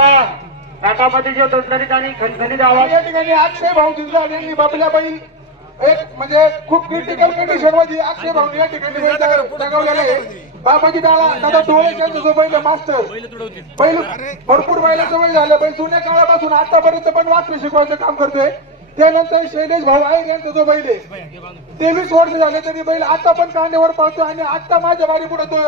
पहा घाटामध्ये जे दणदणीत आणि खणखणीत आवाज. या ठिकाणी अक्षय भाऊ जिल्हा यांनी बाबल्याबाई एक म्हणजे खूप क्रिटिकल कंडिशनमध्ये अक्षय भाऊ या ठिकाणी जगवलेला आहे बाबाजी दादा दादा डोळे त्यांचा जो बैल मास्टर. बैल भरपूर बैलाचं वय झालं बैल जुन्या काळापासून आतापर्यंत पण वासरे शिकवायचं काम करतोय. त्यानंतर शैलेश भाऊ आहे यांचा जो बैल आहे तेवीस वर्ष झाले तरी बैल आता पण कांड्यावर पळतो आणि आता माझ्या बारी पुढे तो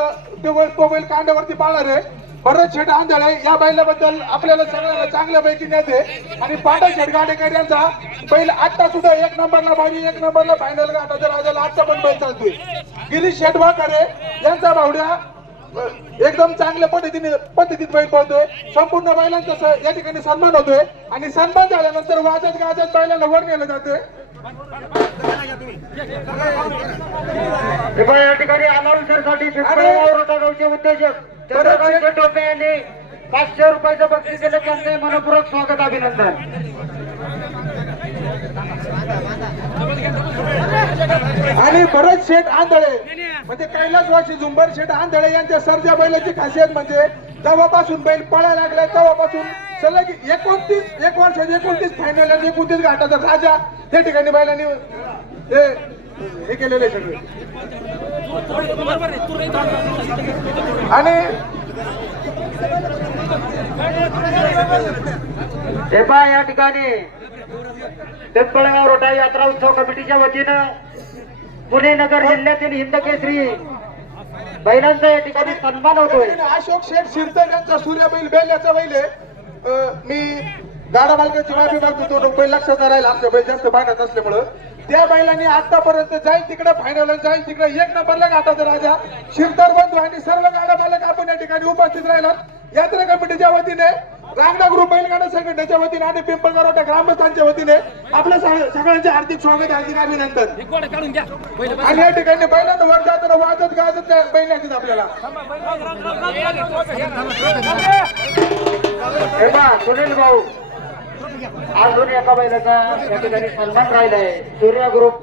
तो बैल- तो बैल कांड्यावरती पाळणार आहे. भरत शेट आंधळ या बैलाबद्दल आपल्याला सगळ्यांना चांगल्यापैकी नेते आणि पांढरा शेट गाडेकर यांचा बैल आता सुद्धा एक नंबरला बारी एक नंबरला फायनल गाठाचा राजाला आता पण बैल चालतोय. गिरीश शेटवाकरे यांचा भावड्या एकदम चांगल्या पद्धतीने पद्धतीत बैल पळतोय. संपूर्ण बैलांचा या ठिकाणी सन्मान होतोय. आणि सन्मान झाल्यानंतर वाजत गाजत बैलांना वर नेलं जाते या ठिकाणी अनाउन्सरसाठी पिंपळगाव गावचे उद्योजक चंद्रकांत टोपे यांनी पाचशे रुपयाचं बक्षीस दिलं त्यांचे मनपूर्वक स्वागत अभिनंदन. आणि भरत शेठ आंधळे म्हणजे कैलासवासी झुंबर शेठ आंधळे यांच्या सर्जा बैलाची खासियत म्हणजे तेव्हापासून बैल पळायला लागलाय तेव्हापासून सलग एकोणतीस एक वर्षाचे एकोणतीस फायनल आणि एकोणतीस घाटाचा राजा त्या ठिकाणी बैलांनी हे हे केलेले सगळे. आणि हे पहा या ठिकाणी. पिंपळगाव रोटा यात्रा उत्सव कमिटीच्या वतीनं पुणे नगर जिल्ह्यातील हिंदकेसरी बैलांचा या ठिकाणी सन्मान होतोय. अशोक शेठ शिरतर यांचा सूर्य बैल बैल याचा अं, मी गाडा मालकाची माफी मागतो तो बैल लक्षात करायला आमच्या बैल जास्त भांडत असल्यामुळं. त्या बैलांनी आतापर्यंत जाईल तिकडे फायनल जाईल तिकडे. एक नंबरला गाठाचा राजा. शिरतर बंधू आणि सर्व गाडा मालक आपण या ठिकाणी उपस्थित राहिलात. यात्रा कमिटीच्या वतीने रांगणा ग्रुप बैलगाडा संघटनेच्या वतीने आणि पिंपळगावच्या ग्रामस्थांच्या वतीने आपल्या सगळ्या- सगळ्यांचे हार्दिक स्वागत हार्दिक अभिनंदन. आणि या ठिकाणी बैलांना वर जाताना वाजत गाजत बैल आपल्याला. हे सुनील भाऊ. अजून एका बैलाचा या ठिकाणी सन्मान राहिलाय. सूर्या ग्रुप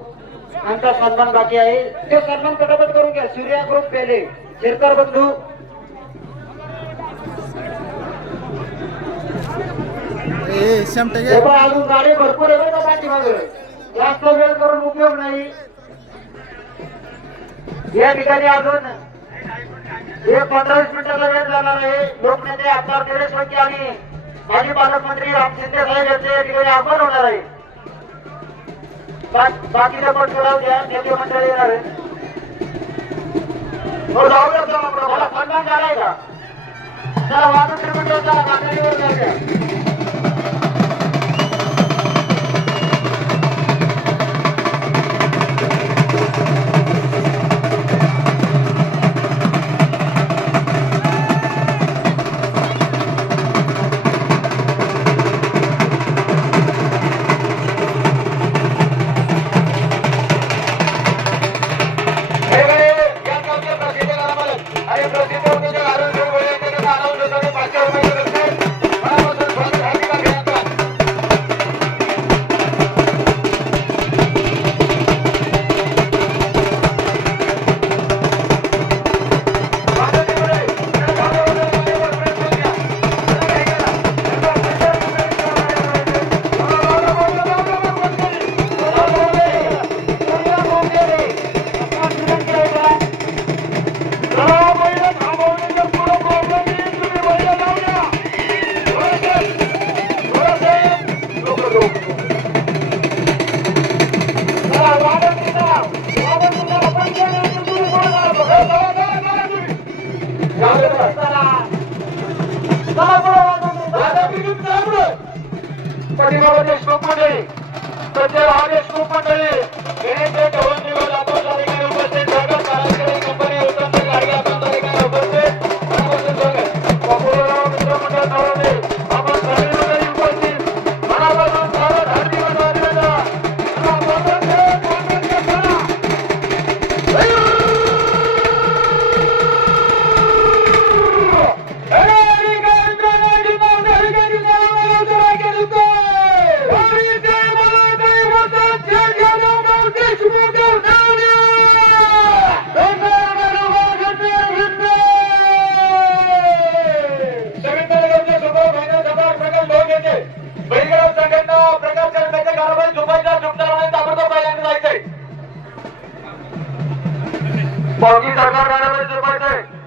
यांचा सन्मान बाकी आहे. ते सन्मान पटापट करून घ्या. सूर्या ग्रुप पेले शिरकर बंधू. अजून गाडी भरपूर आहे का पाठीमागे. जास्त वेळ करून उपयोग नाही. या ठिकाणी अजून हे पंधरा वीस मिनिटाचा वेळ जाणार आहे. लोकनेते आमदार दिनेश वंके आणि माजी पालकमंत्री राम शिंदे साहेब यांचे या ठिकाणी आगमन होणार आहे. बा- पण ठराव द्या नेते मंडळी येणार आहे. हो, जाऊ द्या मला सन्मान झालाय का? चला वादन मंडळ चला गाडीवर जाऊ देशमुख मंडळी. सध्या हा देशमुख मंडळी.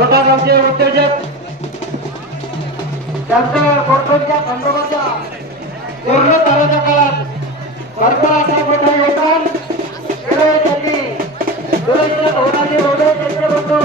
गावचे उद्योजक त्यांचं कोर्टच्या खंडोबाच्या पूर्ण ताराच्या काळात भरपूर असा मोठा योगदान त्यांनी सुरेश होणारे रोडे त्यांचे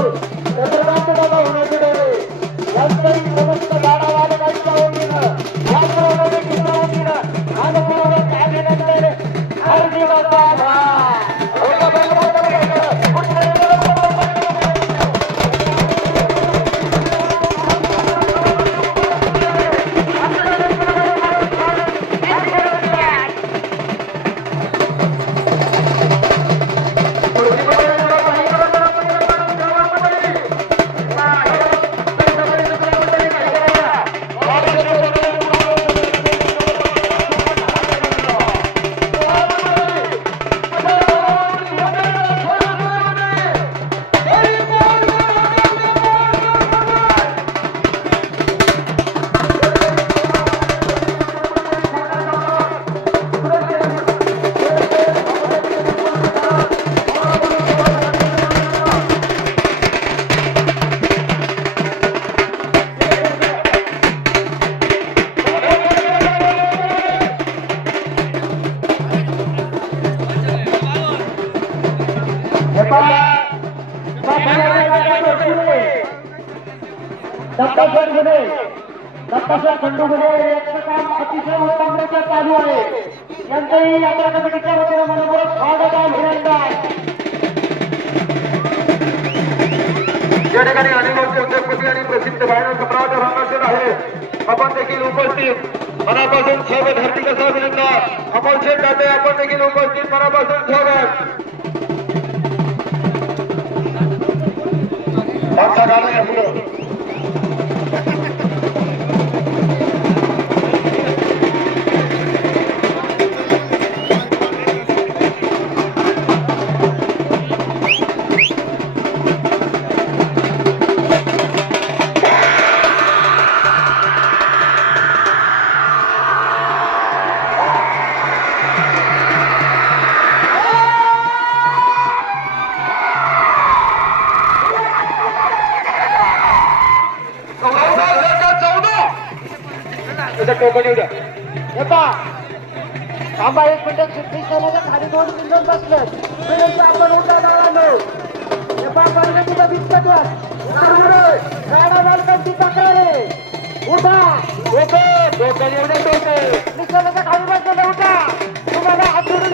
दत्तासर खंडूमध्ये यांचं काम अतिशय उत्तम रीत्या चालू आहे. यांचंही यात्रा कमिटीच्या वतीनं मनपूर्वक स्वागत आहे अभिनंदन. या ठिकाणी अनेक उद्योगपती आणि प्रसिद्ध बायना सम्राट रामाशेर आहे आपण देखील उपस्थित. मनापासून स्वागत हार्दिक असं अभिनंदन. अमोल शेठ दाते आपण देखील उपस्थित. मनापासून स्वागत. मागचा गाडा या पुढं. दोघं निवड हे थांबा एक मिनिट सिद्धेश खाली दोन मिनिट बसलं. आपण उठा आलो हे पा परगतीचा बिस्कट वर राणा मालकांची तक्रार. आहे उठा. डोकं डोकं एवढे डोकं निसर्गाच्या खाली बसलेलं उठा. तुम्हाला हात जोडून